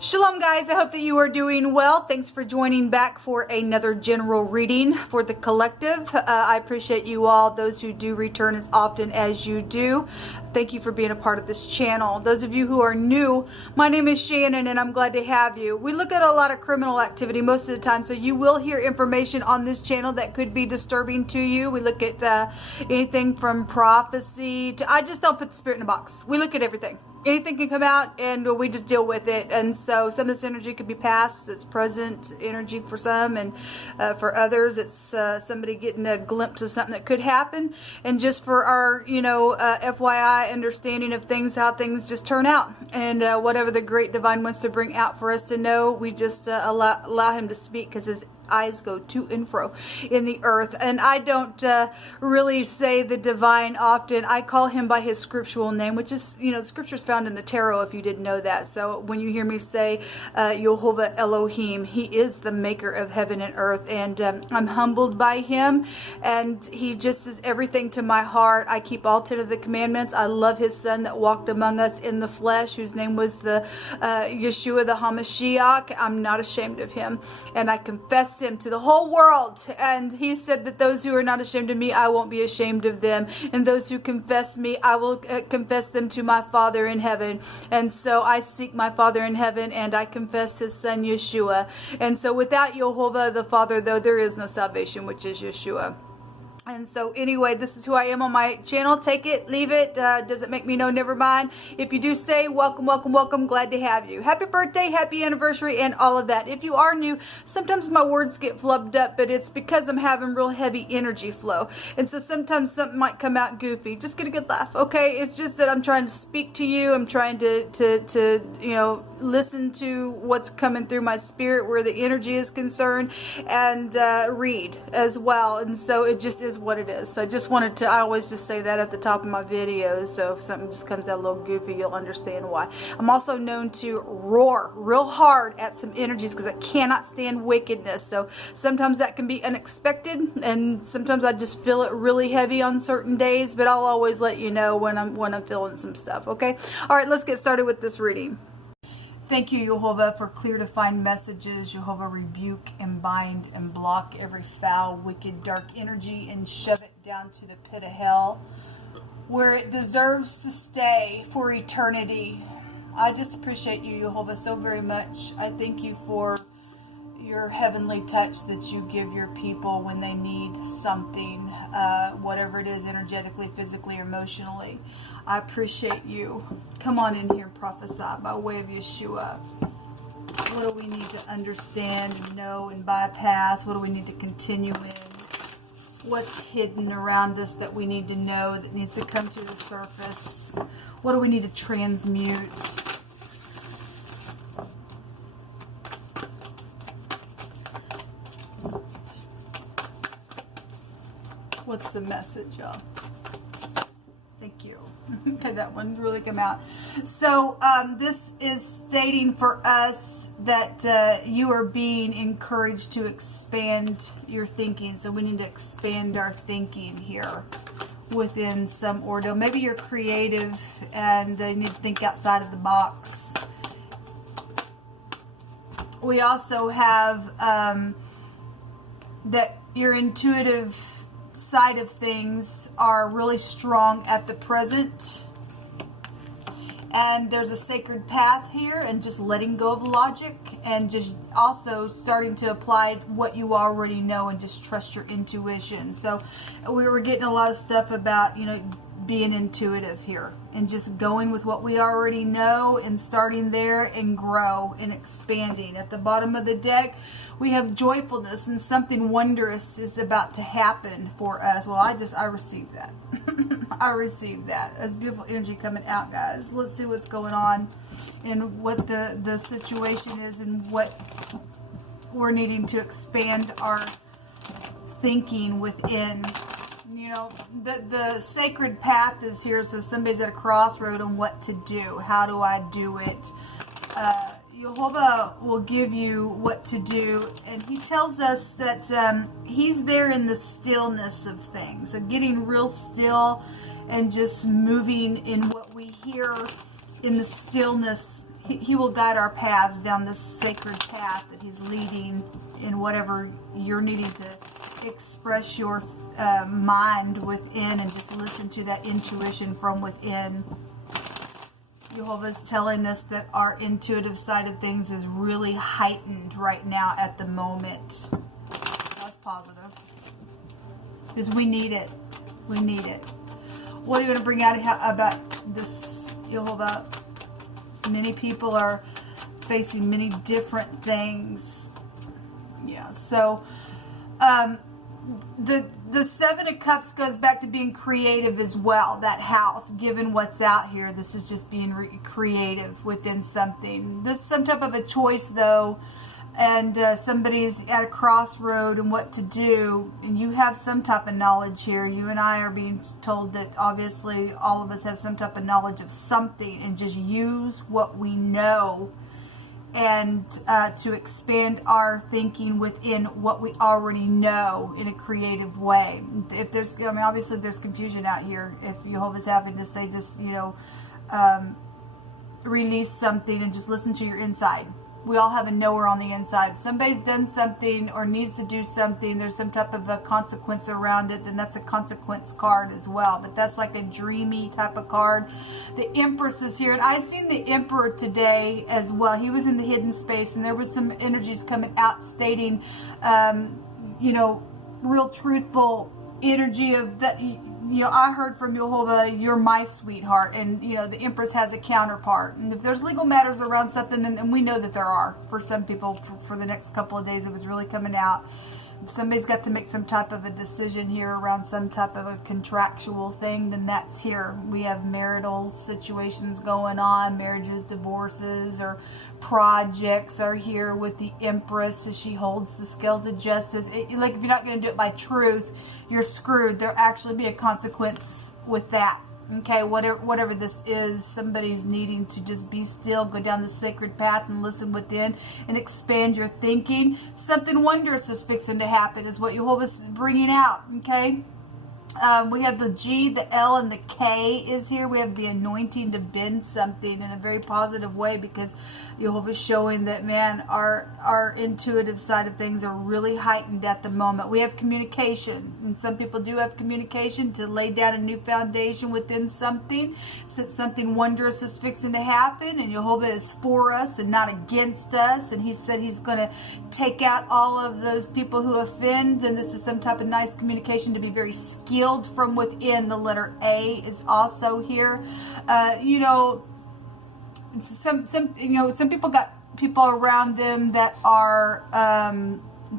Shalom guys, I hope that you are doing well. Thanks for joining back for another general reading for the collective. I appreciate you all, those who do return as often as you do. Thank you for being a part of this channel. Those of you who are new, my name is Shannon and I'm glad to have you. We look at a lot of criminal activity most of the time, so you will hear information on this channel that could be disturbing to you. We look at anything from prophecy to, I just don't put the spirit in a box. We look at everything. Anything can come out and we just deal with it. And so some of this energy could be past, it's present energy for some, and for others it's somebody getting a glimpse of something that could happen. And just for our, FYI understanding of things, how things just turn out. And whatever the great divine wants to bring out for us to know, we just allow him to speak, because his eyes go to and fro in the earth. And I don't really say the divine often. I call him by his scriptural name, which is, the scriptures found in the tarot, if you didn't know that. So when you hear me say Yehovah Elohim, he is the maker of heaven and earth, and I'm humbled by him, and he just is everything to my heart. I keep all 10 of the commandments. I love his son that walked among us in the flesh, whose name was the Yeshua the HaMashiach. I'm not ashamed of him, and I confess him to the whole world. And he said that those who are not ashamed of me, I won't be ashamed of them, and those who confess me, I will confess them to my Father in heaven. And so I seek my Father in heaven, and I confess his son Yeshua. And so without Yehovah the Father, though, there is no salvation, which is Yeshua. And so anyway, this is who I am on my channel. Take it, leave it. Does it make me? No, never mind. If you do stay, welcome, welcome, welcome. Glad to have you. Happy birthday, happy anniversary, and all of that. If you are new, sometimes my words get flubbed up, but it's because I'm having real heavy energy flow. And so sometimes something might come out goofy. Just get a good laugh, okay? It's just that I'm trying to speak to you. I'm trying to listen to what's coming through my spirit, where the energy is concerned, and read as well. And so it just is what it is. So I just wanted to, I always just say that at the top of my videos, so if something just comes out a little goofy, you'll understand why. I'm also known to roar real hard at some energies, because I cannot stand wickedness. So sometimes that can be unexpected, and sometimes I just feel it really heavy on certain days, but I'll always let you know when I'm feeling some stuff, okay? All right, let's get started with this reading. Thank you, Yehovah, for clear, defined messages. Yehovah, rebuke and bind and block every foul, wicked, dark energy and shove it down to the pit of hell, where it deserves to stay for eternity. I just appreciate you, Yehovah, so very much. I thank you for your heavenly touch that you give your people when they need something, whatever it is, energetically, physically, or emotionally. I appreciate you. Come on in here and prophesy by way of Yeshua. What do we need to understand and know and bypass? What do we need to continue in? What's hidden around us that we need to know, that needs to come to the surface? What do we need to transmute? What's the message, y'all? Thank you. Okay, that one really came out. So this is stating for us that you are being encouraged to expand your thinking. So we need to expand our thinking here within some order. Maybe you're creative and you need to think outside of the box. We also have that your intuitive side of things are really strong at the present, and there's a sacred path here, and just letting go of logic, and just also starting to apply what you already know and just trust your intuition. So we were getting a lot of stuff about being intuitive here, and just going with what we already know and starting there and grow and expanding. At the bottom of the deck we have joyfulness, and something wondrous is about to happen for us. Well, I received that. I received that. That's beautiful energy coming out, guys. Let's see what's going on and what the situation is, and what we're needing to expand our thinking within. The sacred path is here, so somebody's at a crossroad on what to do. How do I do it? Yehovah will give you what to do, and he tells us that he's there in the stillness of things. So getting real still and just moving in what we hear in the stillness He will guide our paths down this sacred path that He's leading in whatever you're needing to express your mind within, and just listen to that intuition from within. Jehovah's telling us that our intuitive side of things is really heightened right now at the moment. That's positive. Because we need it. We need it. What are you going to bring out about this, Jehovah? Many people are facing many different things. Yeah, so the Seven of Cups goes back to being creative as well. That house, given what's out here, this is just being creative within something. This is some type of a choice, though, and somebody's at a crossroad and what to do, and you have some type of knowledge here. You and I are being told that obviously all of us have some type of knowledge of something, and just use what we know and to expand our thinking within what we already know in a creative way. If there's, I mean, obviously there's confusion out here. If Jehovah's having to say, just, you know, release something and just listen to your inside. We all have a knower on the inside. If somebody's done something or needs to do something, there's some type of a consequence around it, then that's a consequence card as well. But that's like a dreamy type of card. The Empress is here, and I've seen the Emperor today as well. He was in the hidden space, and there was some energies coming out stating, you know, real truthful energy of that. You know, I heard from Jehovah, you're my sweetheart. And, you know, the Empress has a counterpart. And if there's legal matters around something, and we know that there are for some people for the next couple of days, it was really coming out. Somebody's got to make some type of a decision here around some type of a contractual thing, then that's here. We have marital situations going on, marriages, divorces, or projects are here with the Empress as she holds the scales of justice. Like, if you're not going to do it by truth, you're screwed. There'll actually be a consequence with that. Okay, whatever this is, somebody's needing to just be still, go down the sacred path and listen within and expand your thinking. Something wondrous is fixing to happen is what Jehovah's bringing out, okay? We have the G, the L, and the K is here. We have the anointing to bend something in a very positive way, because Jehovah's showing that, man, our intuitive side of things are really heightened at the moment. We have communication, and some people do have communication to lay down a new foundation within something. Since something wondrous is fixing to happen, and Jehovah is for us and not against us, and He said He's going to take out all of those people who offend, then this is some type of nice communication to be very skilled from within. The letter A is also here. You know, some people got people around them that are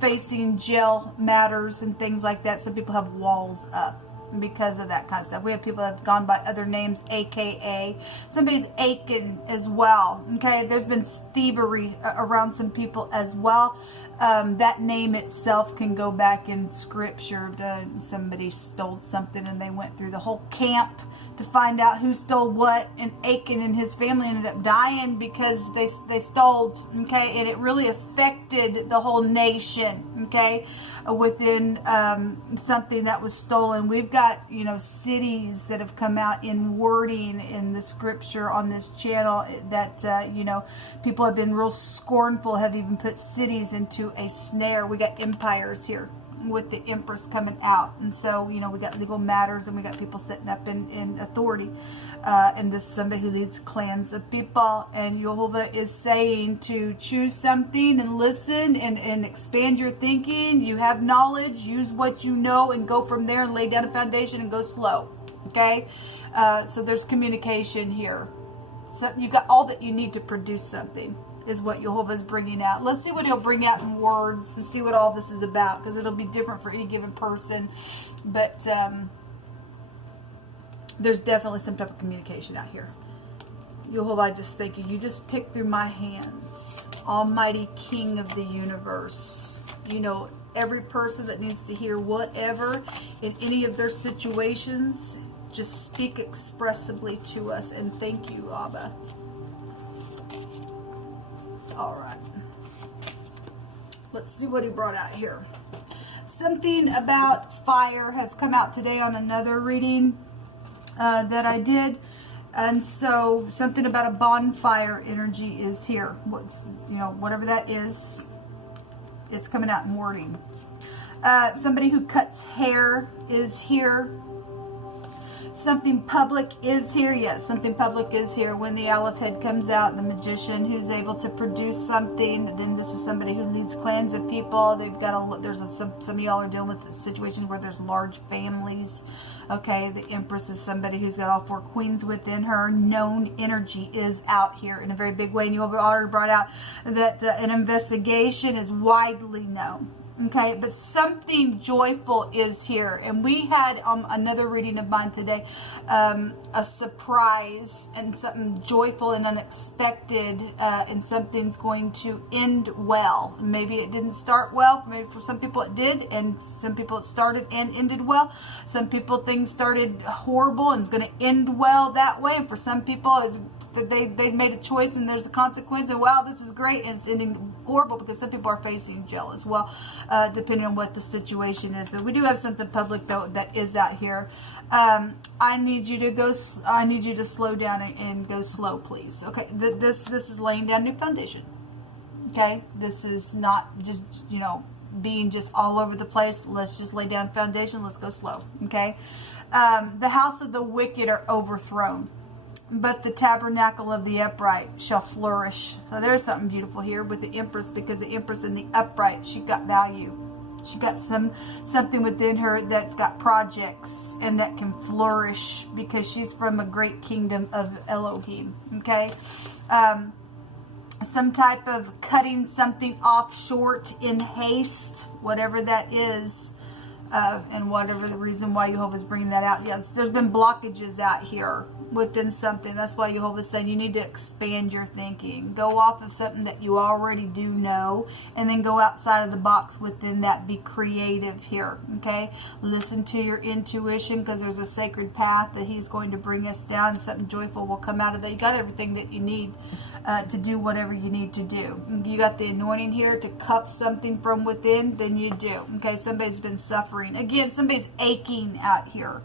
facing jail matters and things like that. Some people have walls up because of that kind of stuff. We have people that have gone by other names, aka somebody's aching as well. Okay, there's been thievery around some people as well. That name itself can go back in scripture. Somebody stole something and they went through the whole camp to find out who stole what, and Achan and his family ended up dying because they stole, okay, and it really affected the whole nation, okay, within something that was stolen. We've got, you know, cities that have come out in wording in the scripture on this channel that, you know, people have been real scornful, have even put cities into a snare. We got empires here with the Empress coming out, and so, you know, we got legal matters, and we got people sitting up in authority, and this is somebody who leads clans of people, and Jehovah is saying to choose something and listen and expand your thinking. You have knowledge, use what you know, and go from there and lay down a foundation and go slow, okay? So there's communication here. So you got all that you need to produce something, is what Jehovah is bringing out. Let's see what He'll bring out in words and see what all this is about, because it'll be different for any given person. But there's definitely some type of communication out here. Jehovah, I just thank you. You just pick through my hands. Almighty King of the universe. You know, every person that needs to hear whatever in any of their situations, just speak expressively to us. And thank you, Abba. All right, let's see what he brought out here. Something about fire has come out today on another reading that I did. And so something about a bonfire energy is here. What's, you know, whatever that is, it's coming out in wording. Somebody who cuts hair is here. Something public is here. Yes, something public is here. When the Aleph head comes out, the magician who's able to produce something, then this is somebody who leads clans of people. They've got some of y'all are dealing with situations where there's large families. Okay, the Empress is somebody who's got all 4 queens within her. Known energy is out here in a very big way. And you've already brought out that an investigation is widely known. Okay, but something joyful is here. And we had another reading of mine today, a surprise and something joyful and unexpected, and something's going to end well. Maybe it didn't start well. Maybe for some people it did, and some people it started and ended well. Some people things started horrible and it's going to end well that way. And for some people, they made a choice and there's a consequence, and wow, this is great, and it's ending horrible because some people are facing jail as well, depending on what the situation is. But we do have something public though that is out here. I need you to slow down and go slow, please. Okay, this is laying down new foundation. Okay, this is not just, you know, being just all over the place. Let's just lay down foundation. Let's go slow. Okay, the house of the wicked are overthrown, but the tabernacle of the upright shall flourish. So there's something beautiful here with the Empress, because the Empress in the upright, she got value. She got something within her that's got projects and that can flourish because she's from a great kingdom of Elohim. Okay, some type of cutting something off short in haste, whatever that is. And whatever the reason why Jehovah's bringing that out. Yes, there's been blockages out here within something. That's why Jehovah's saying you need to expand your thinking. Go off of something that you already do know, and then go outside of the box within that. Be creative here, okay? Listen to your intuition, because there's a sacred path that he's going to bring us down. Something joyful will come out of that. You got everything that you need to do whatever you need to do. You got the anointing here to cup something from within, then you do. Okay, somebody's been suffering. Again, somebody's aching out here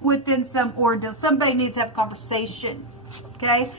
within some ordeal. Somebody needs to have a conversation. Okay,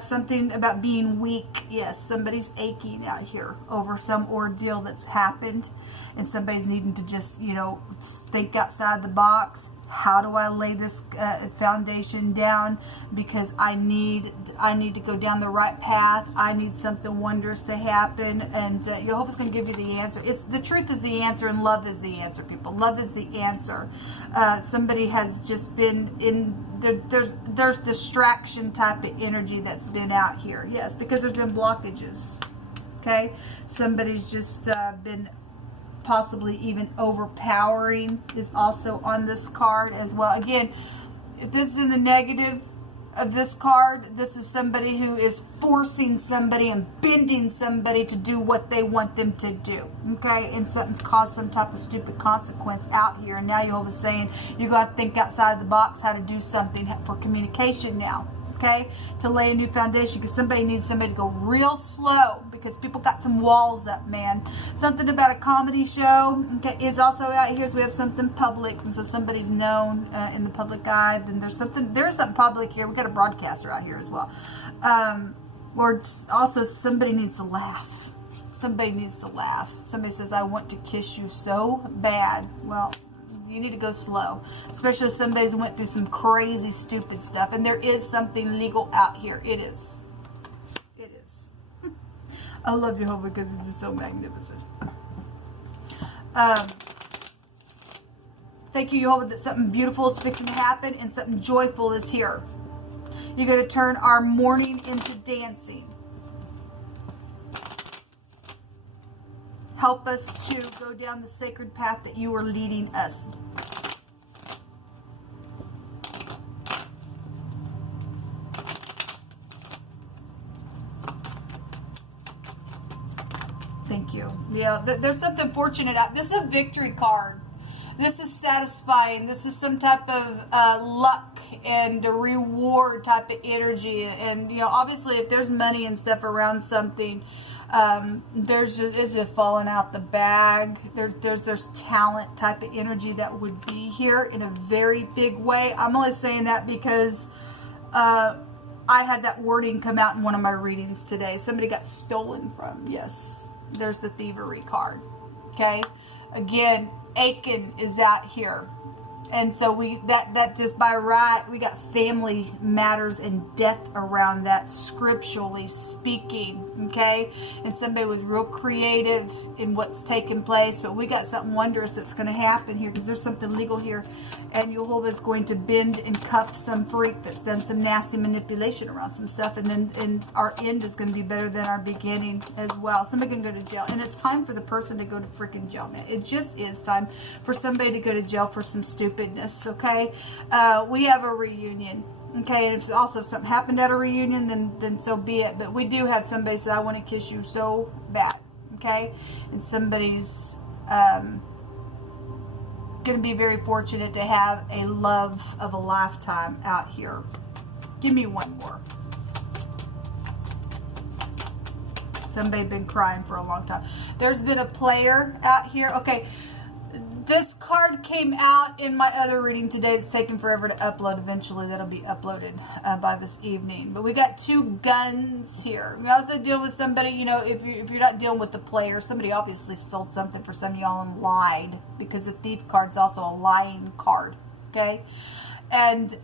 something about being weak. Yes, somebody's aching out here over some ordeal that's happened, and somebody's needing to just, you know, think outside the box. How do I lay this foundation down? Because I need to go down the right path. I need something wondrous to happen, and Jehovah's going to give you the answer. It's the truth is the answer, and love is the answer, people. Love is the answer. Somebody has just been in there's distraction type of energy that's been out here. Yes, because there's been blockages. Okay, somebody's just been possibly even overpowering is also on this card as well. Again, if this is in the negative of this card, this is somebody who is forcing somebody and bending somebody to do what they want them to do. Okay, and something's caused some type of stupid consequence out here, and now Jehovah's saying you got to think outside of the box how to do something for communication now. Okay, to lay a new foundation, because somebody needs somebody to go real slow, because people got some walls up, man. Something about a comedy show, okay, is also out here. So we have something public, and so somebody's known in the public eye. Then there's something public here. We got a broadcaster out here as well. Or also somebody needs to laugh. Somebody needs to laugh. Somebody says, "I want to kiss you so bad." Well, you need to go slow, especially if somebody's went through some crazy, stupid stuff. And there is something legal out here. It is. It is. I love Jehovah because it's just so magnificent. Thank you, Jehovah, that something beautiful is fixing to happen and something joyful is here. You're going to turn our mourning into dancing. Help us to go down the sacred path that you are leading us. Thank you. Yeah, there's something fortunate out. This is a victory card. This is satisfying. This is some type of luck and a reward type of energy. And, you know, obviously if there's money and stuff around something, it's just falling out the bag. There's talent type of energy that would be here in a very big way. I'm only saying that because I had that wording come out in one of my readings today. Somebody got stolen from. Yes, there's the thievery card. Okay, again, Achan is out here. And so that just by right, we got family matters and death around that, scripturally speaking, okay? And somebody was real creative in what's taking place, but we got something wondrous that's going to happen here, because there's something legal here, and Jehovah's going to bend and cuff some freak that's done some nasty manipulation around some stuff, and our end is going to be better than our beginning as well. Somebody can go to jail, and it's time for the person to go to freaking jail, man. It just is time for somebody to go to jail for some stupidness, okay? We have a reunion, okay? And if also if something happened at a reunion, then so be it. But we do have somebody say, I want to kiss you so bad, okay? And somebody's going to be very fortunate to have a love of a lifetime out here. Give me one more. Somebody been crying for a long time. There's been a player out here. Okay, this card came out in my other reading today. It's taken forever to upload. Eventually that'll be uploaded by this evening. But we got two guns here. We also deal with somebody, you know, if you're not dealing with the player, somebody obviously stole something for some of y'all and lied, because the thief card's also a lying card, okay? And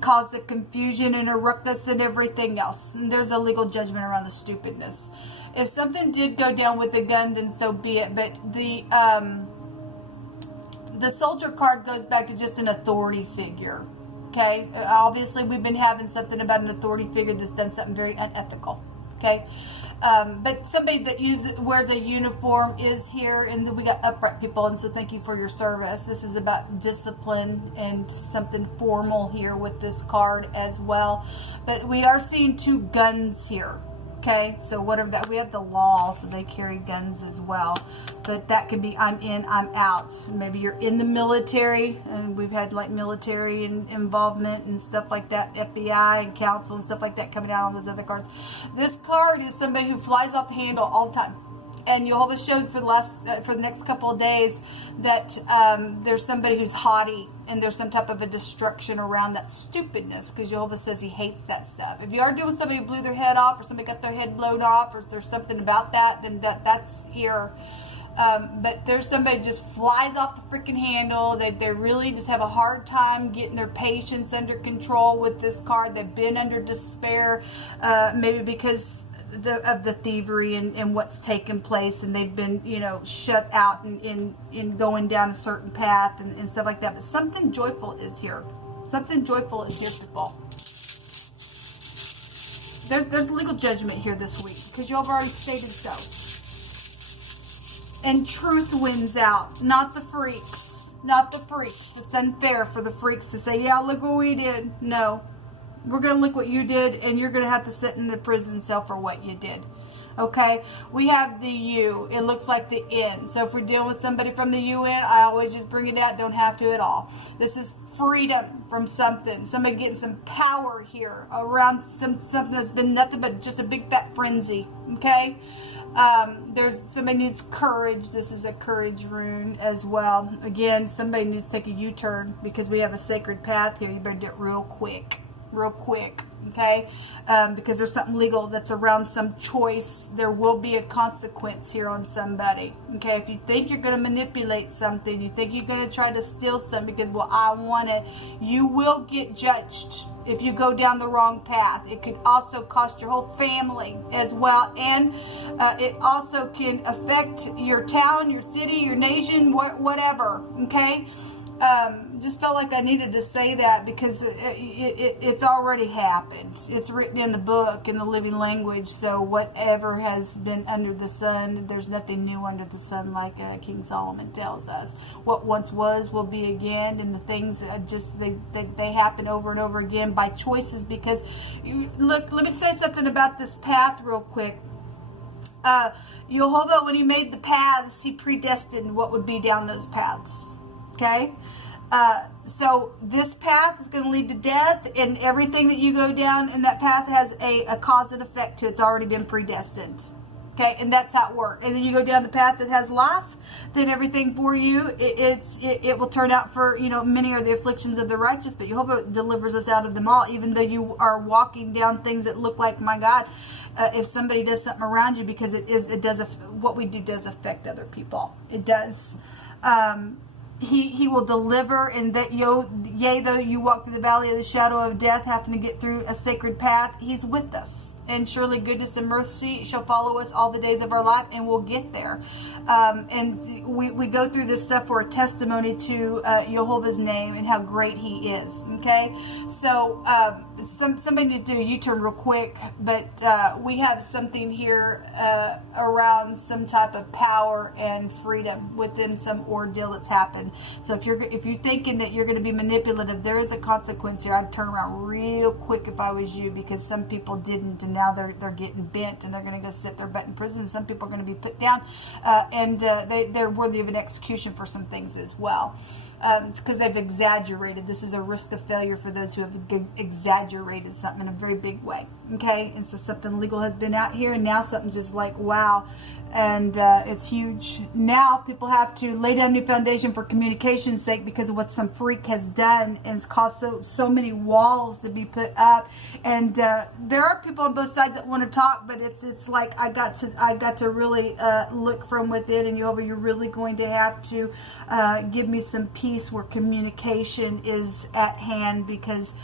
caused a confusion and a ruckus and everything else. And there's a legal judgment around the stupidness. If something did go down with a gun, then so be it. But the soldier card goes back to just an authority figure, okay? Obviously, we've been having something about an authority figure that's done something very unethical, okay? But somebody that wears a uniform is here, and then we got upright people, and so thank you for your service. This is about discipline and something formal here with this card as well. But we are seeing two guns here. Okay, so whatever that, we have the law, so they carry guns as well. But that could be I'm in, I'm out. Maybe you're in the military, and we've had like military involvement and stuff like that, FBI and council and stuff like that coming out on those other cards. This card is somebody who flies off the handle all the time. And Jehovah showed for the next couple of days that there's somebody who's haughty, and there's some type of a destruction around that stupidness, because Jehovah says he hates that stuff. If you are dealing with somebody who blew their head off, or somebody got their head blown off, or if there's something about that, then that's here. But there's somebody who just flies off the freaking handle. They really just have a hard time getting their patience under control with this card. They've been under despair, maybe because of the thievery and what's taken place, and they've been, you know, shut out in going down a certain path and stuff like that. But something joyful is here. Something joyful is here, people. There's legal judgment here this week, because you've already stated so. And truth wins out, not the freaks. Not the freaks. It's unfair for the freaks to say, yeah, look what we did. No. We're going to look what you did, and you're going to have to sit in the prison cell for what you did. Okay? We have the U. It looks like the N. So if we're dealing with somebody from the UN, I always just bring it out. Don't have to at all. This is freedom from something. Somebody getting some power here around something that's been nothing but just a big fat frenzy. Okay? There's somebody needs courage. This is a courage rune as well. Again, somebody needs to take a U-turn, because we have a sacred path here. You better do it real quick. Real quick, okay? Because there's something legal that's around some choice. There will be a consequence here on somebody, okay? If you think you're going to manipulate something, you think you're going to try to steal something because, well, I want it, you will get judged if you go down the wrong path. It could also cost your whole family as well, and it also can affect your town, your city, your nation, whatever, okay? Just felt like I needed to say that, because it's already happened. It's written in the book, in the living language. So whatever has been under the sun, there's nothing new under the sun, like King Solomon tells us. What once was will be again, and the things just they happen over and over again by choices. Because look, let me say something about this path real quick. Jehovah, when he made the paths, he predestined what would be down those paths. Okay? So this path is going to lead to death, and everything that you go down in that path has a cause and effect to it. It's already been predestined. Okay, and that's how it works. And then you go down the path that has life, then everything for you, it will turn out for, you know, many are the afflictions of the righteous, but Jehovah delivers us out of them all, even though you are walking down things that look like, my God, if somebody does something around you, because what we do does affect other people. It does. He will deliver, and that yea, though you walk through the valley of the shadow of death, having to get through a sacred path, he's with us. And surely goodness and mercy shall follow us all the days of our life, and we'll get there. And we go through this stuff for a testimony to Jehovah's name and how great he is. Okay, so somebody needs to do a U-turn real quick, but we have something here around some type of power and freedom within some ordeal that's happened. So if you're thinking that you're going to be manipulative, there is a consequence here. I'd turn around real quick if I was you, because some people didn't, and now they're getting bent, and they're going to go sit their butt in prison. Some people are going to be put down, and they're worthy of an execution for some things as well, because they've exaggerated. This is a risk of failure for those who have exaggerated something in a very big way. Okay, and so something legal has been out here, and now something's just like, wow. And it's huge. Now people have to lay down a new foundation for communication's sake, because of what some freak has done, and it's caused so many walls to be put up. And there are people on both sides that want to talk, but it's like I got to really look from within, and you're really going to have to give me some peace where communication is at hand, because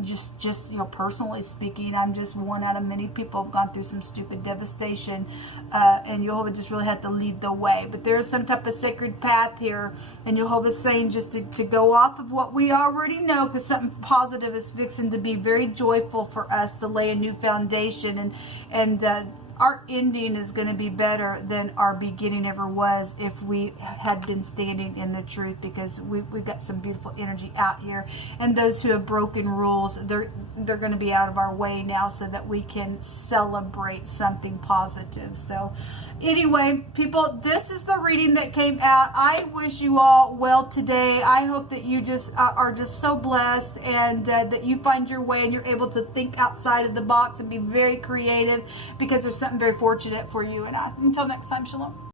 just you know, personally speaking, I'm just one out of many people who've gone through some stupid devastation, and Jehovah just really had to lead the way. But there is some type of sacred path here, and Jehovah's saying just to go off of what we already know, because something positive is fixing to be very joyful for us to lay a new foundation, and our ending is going to be better than our beginning ever was if we had been standing in the truth, because we've got some beautiful energy out here, and those who have broken rules, they're going to be out of our way now, so that we can celebrate something positive. So anyway, people, this is the reading that came out. I wish you all well today. I hope that you just are just so blessed, and that you find your way, and you're able to think outside of the box and be very creative, because there's something very fortunate for you and I. Until next time, shalom.